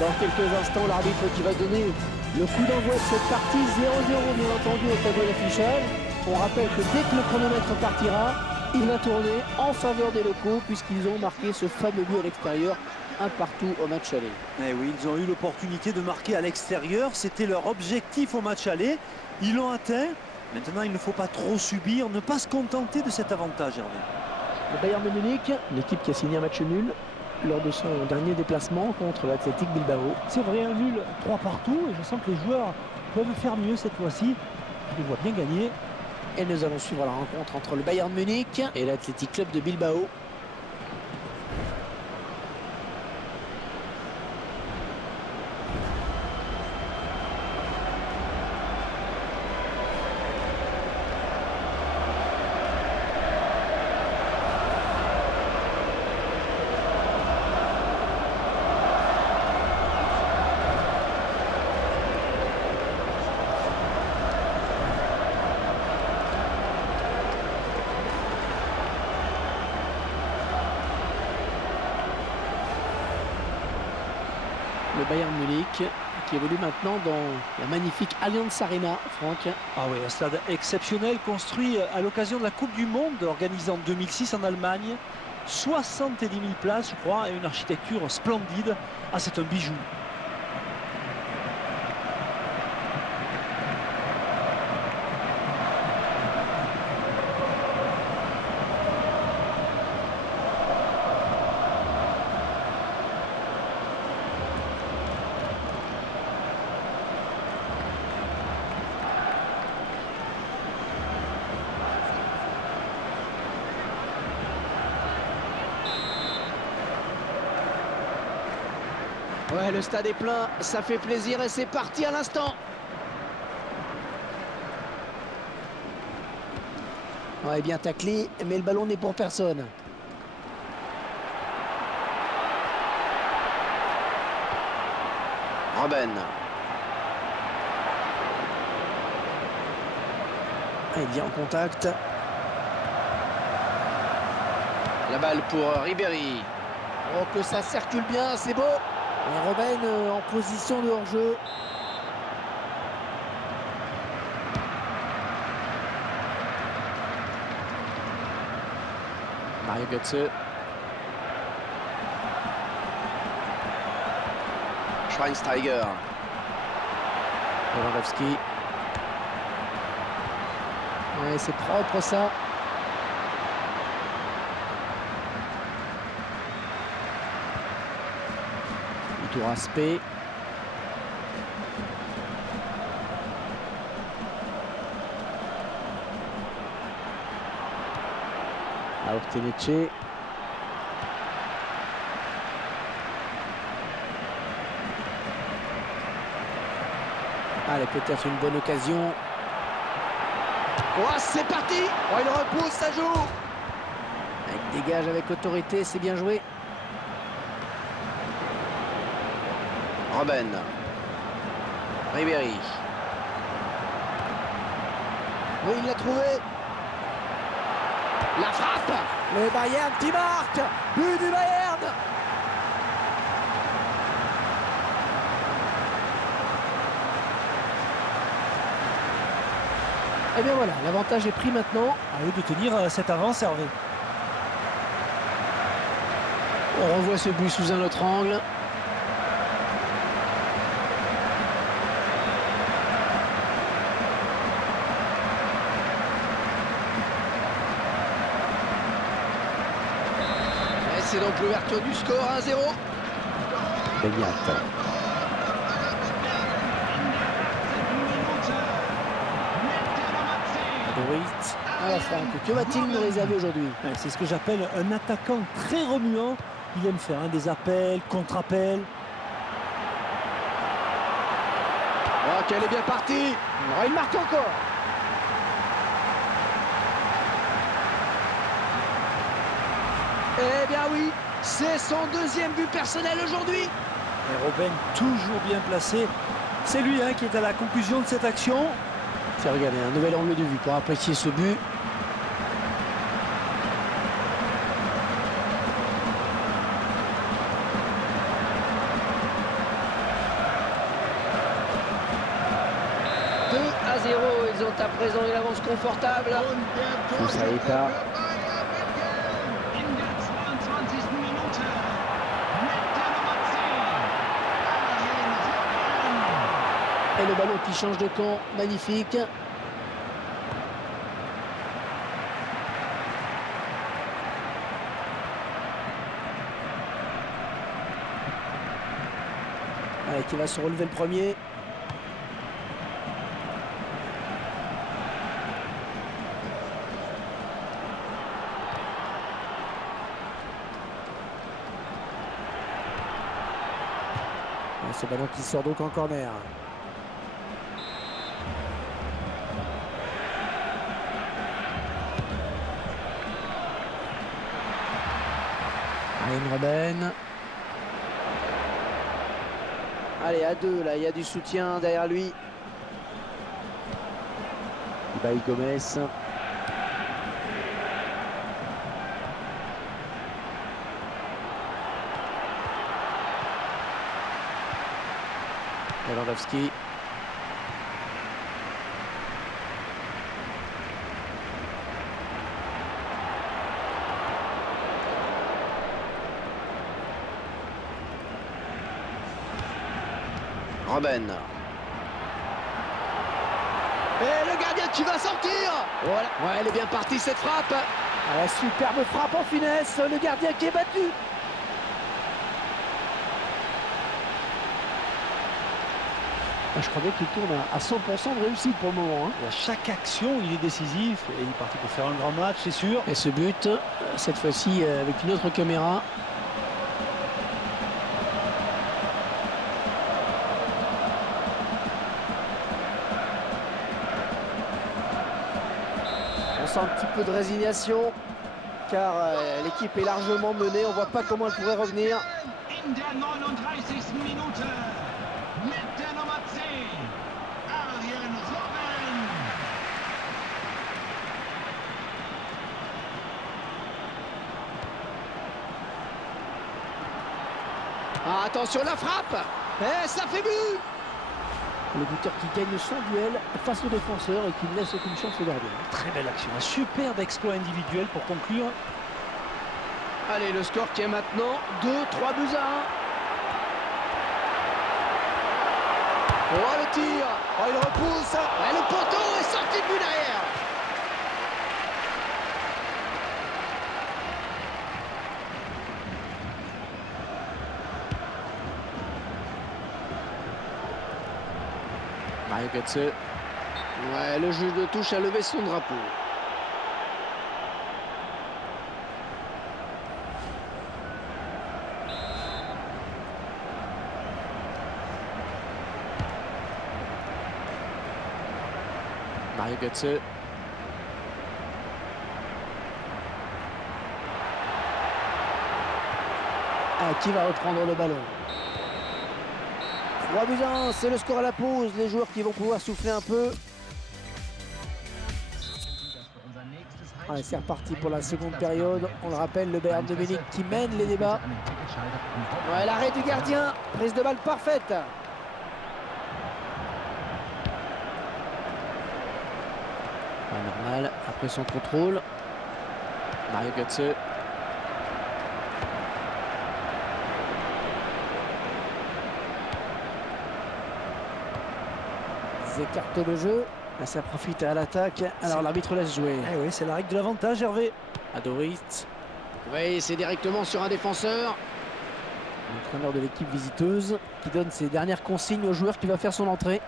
Dans quelques instants, l'arbitre qui va donner le coup d'envoi de cette partie. 0-0 bien entendu au tableau d'affichage. On rappelle que dès que le chronomètre partira, il va tourner en faveur des locaux puisqu'ils ont marqué ce fameux but à l'extérieur, un partout au match aller. Eh oui, ils ont eu l'opportunité de marquer à l'extérieur. C'était leur objectif au match aller. Ils l'ont atteint. Maintenant, il ne faut pas trop subir, ne pas se contenter de cet avantage, Hervé. Le Bayern de Munich, l'équipe qui a signé un match nul lors de son dernier déplacement contre l'Athletic Bilbao. C'est vrai, un nul 3 partout et je sens que les joueurs peuvent faire mieux cette fois-ci. Je les vois bien gagner. Et nous allons suivre la rencontre entre le Bayern de Munich et l'Athletic Club de Bilbao. Le Bayern Munich qui évolue maintenant dans la magnifique Allianz Arena, Franck. Ah oui, un stade exceptionnel construit à l'occasion de la Coupe du Monde organisée en 2006 en Allemagne. 70 000 places, je crois, et une architecture splendide. Ah, c'est un bijou. Ouais, le stade est plein, ça fait plaisir et c'est parti à l'instant. Ouais, bien taclé, mais le ballon n'est pour personne. Robben. Il vient en contact. La balle pour Ribéry. Oh, que ça circule bien, c'est beau. Et Robben en position de hors-jeu. Mario Götze. Schweinsteiger. Lewandowski. Ouais, c'est propre ça. Tour aspect. Orteneche. Allez, peut-être une bonne occasion. Oh, c'est parti. Oh, il repousse, ça joue. Il dégage avec autorité, c'est bien joué. Robben. Ribéry. Oui, il l'a trouvé. La frappe. Le Bayern qui marque. But du Bayern. Et bien voilà, l'avantage est pris maintenant. À eux de tenir cette avance, Hervé. On revoit ce but sous un autre angle. C'est donc l'ouverture du score, 1-0. Beignet. Alors Franck, que va-t-il nous réserver aujourd'hui? C'est ce que j'appelle un attaquant très remuant. Il aime faire des appels, contre-appels. Oh, qu'elle est bien partie. Oh, il marque encore. Eh bien oui, c'est son deuxième but personnel aujourd'hui. Et Robben toujours bien placé. C'est lui qui est à la conclusion de cette action. Tiens, regardez, un nouvel angle de vue pour apprécier ce but. 2-0, ils ont à présent une avance confortable. Saïta. Et le ballon qui change de camp, magnifique. Allez, qui va se relever le premier. Ce ballon qui sort donc en corner. Arjen Robben. Allez, à deux, là, il y a du soutien derrière lui. Ibai Gomez. Lewandowski. Robben. Et le gardien qui va sortir. Voilà. Ouais, elle est bien partie cette frappe. Ah, superbe frappe en finesse. Le gardien qui est battu. Je crois bien qu'il tourne à 100% de réussite pour le moment. Hein. Et à chaque action, il est décisif et il est parti pour faire un grand match, c'est sûr. Et ce but, cette fois-ci avec une autre caméra. On sent un petit peu de résignation car l'équipe est largement menée. On ne voit pas comment elle pourrait revenir. Ah, attention la frappe. Ça fait but. Le buteur qui gagne son duel face au défenseur et qui ne laisse aucune chance au gardien. Très belle action, un superbe exploit individuel pour conclure. Allez, le score qui est maintenant 2-3 buts à 1. Oh, le tir. Oh, il repousse. Et le poteau est sorti de but derrière. Mario Götze. Ouais, le juge de touche a levé son drapeau. Mario Götze. Qui va reprendre le ballon? 3 buts à 1, c'est le score à la pause. Les joueurs qui vont pouvoir souffler un peu. Allez, c'est reparti pour la seconde période. On le rappelle, le Bayern de Munich qui mène les débats. Ouais, l'arrêt du gardien. Prise de balle parfaite. Normal, après son contrôle. Mario Götze. Ils écartent le jeu. Là, ça profite à l'attaque. Alors l'arbitre laisse jouer. Eh oui, c'est la règle de l'avantage, Hervé. Adorit. Oui, c'est directement sur un défenseur. L'entraîneur de l'équipe visiteuse qui donne ses dernières consignes au joueur qui va faire son entrée.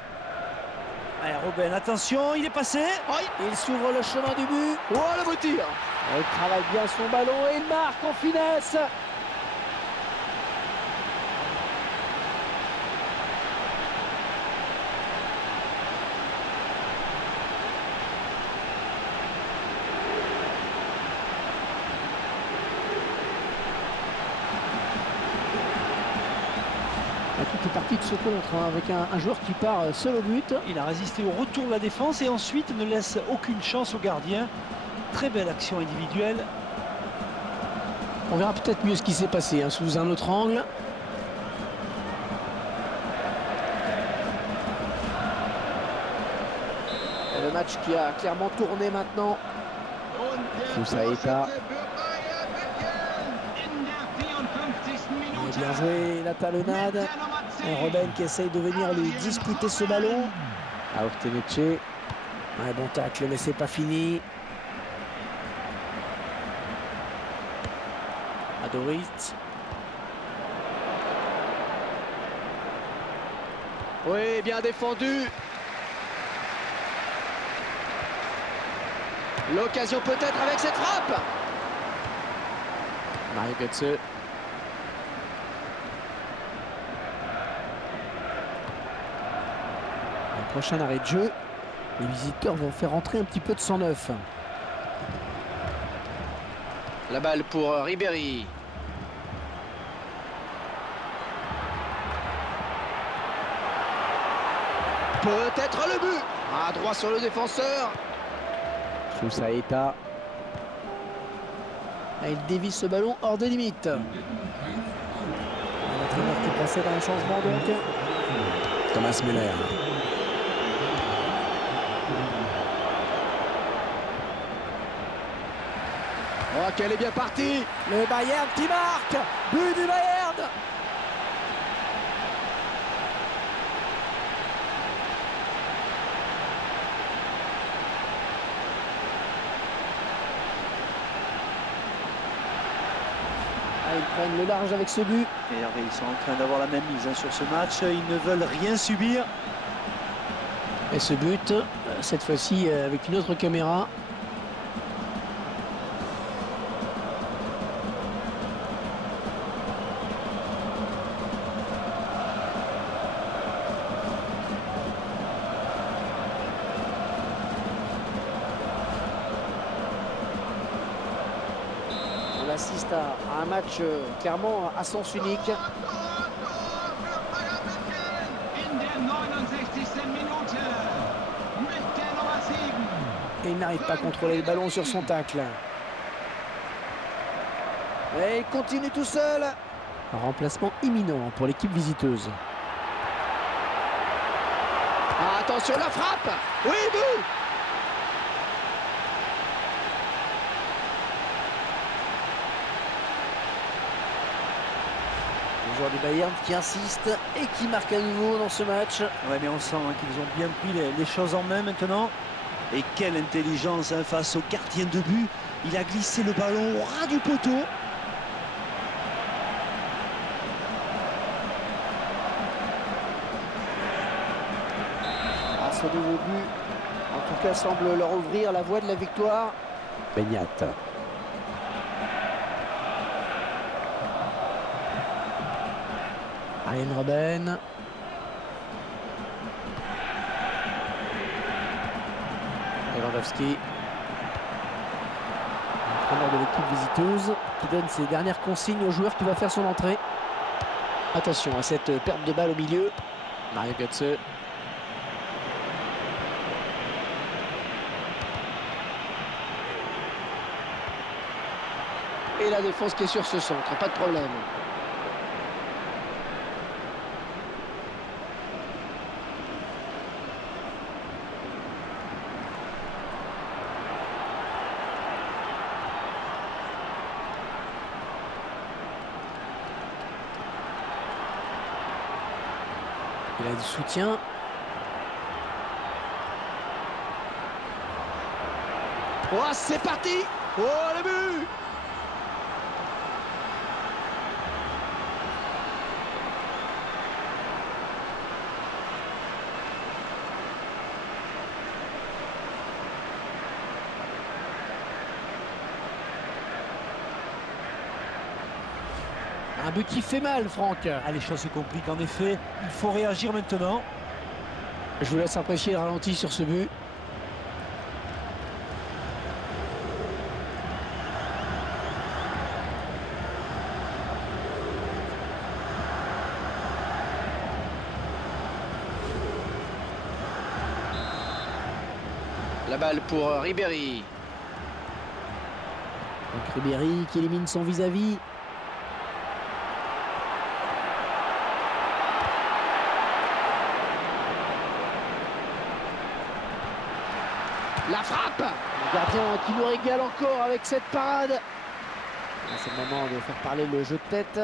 Allez, Robben, attention, il est passé. Oui, il s'ouvre le chemin du but. Oh, le beau tir. Il travaille bien son ballon et il marque en finesse. Tout est parti de ce contre avec un joueur qui part seul au but. Il a résisté au retour de la défense et ensuite ne laisse aucune chance au gardien. Très belle action individuelle. On verra peut-être mieux ce qui s'est passé sous un autre angle. Le match qui a clairement tourné maintenant. Sousaïta. Bien joué la talonnade. Et Robben qui essaye de venir lui disputer ce ballon. À Orteneche. Un bon tacle, mais c'est pas fini. Adorit. Oui, bien défendu. L'occasion peut-être avec cette frappe. Mario Götze. Le prochain arrêt de jeu. Les visiteurs vont faire entrer un petit peu de sang neuf. La balle pour Ribéry. Peut-être le but. À droit sur le défenseur. Sousaïta. Il dévie ce ballon hors des limites. L'entraîneur qui procède à un changement donc. Thomas Müller. Oh, qu'elle est bien partie. Le Bayern qui marque. But du Bayern. Ils prennent le large avec ce but. Et Hervé, ils sont en train d'avoir la même mise sur ce match. Ils ne veulent rien subir. Et ce but, cette fois-ci avec une autre caméra. On assiste à un match clairement à sens unique. Et il n'arrive pas à contrôler le ballon sur son tacle. Et il continue tout seul. Un remplacement imminent pour l'équipe visiteuse. Ah, attention la frappe. Oui, but. Le joueur du Bayern qui insiste et qui marque à nouveau dans ce match. Ouais, mais on sent qu'ils ont bien pris les choses en main maintenant. Et quelle intelligence face au gardien de but. Il a glissé le ballon au ras du poteau. Ah, ce nouveau but, en tout cas, semble leur ouvrir la voie de la victoire. Beñat. Arjen Robben. Lewandowski. L'entraîneur de l'équipe visiteuse qui donne ses dernières consignes au joueur qui va faire son entrée. Attention à cette perte de balle au milieu. Mario Götze. Et la défense qui est sur ce centre, pas de problème. Il a du soutien. Oh, c'est parti. Oh, le but. Un but qui fait mal, Franck. Ah, les choses se compliquent en effet. Il faut réagir maintenant. Je vous laisse apprécier le ralenti sur ce but. La balle pour Ribéry. Donc Ribéry qui élimine son vis-à-vis. La frappe. Le gardien qui nous régale encore avec cette parade. C'est le moment de faire parler le jeu de tête.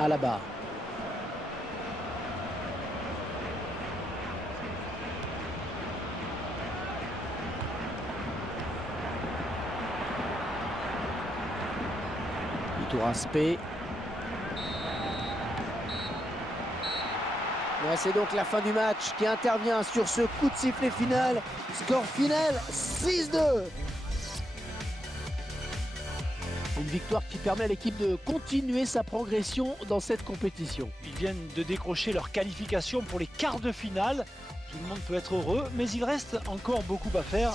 Alaba. Touraspé. C'est donc la fin du match qui intervient sur ce coup de sifflet final. Score final 6-2. Une victoire qui permet à l'équipe de continuer sa progression dans cette compétition. Ils viennent de décrocher leur qualification pour les quarts de finale. Tout le monde peut être heureux, mais il reste encore beaucoup à faire.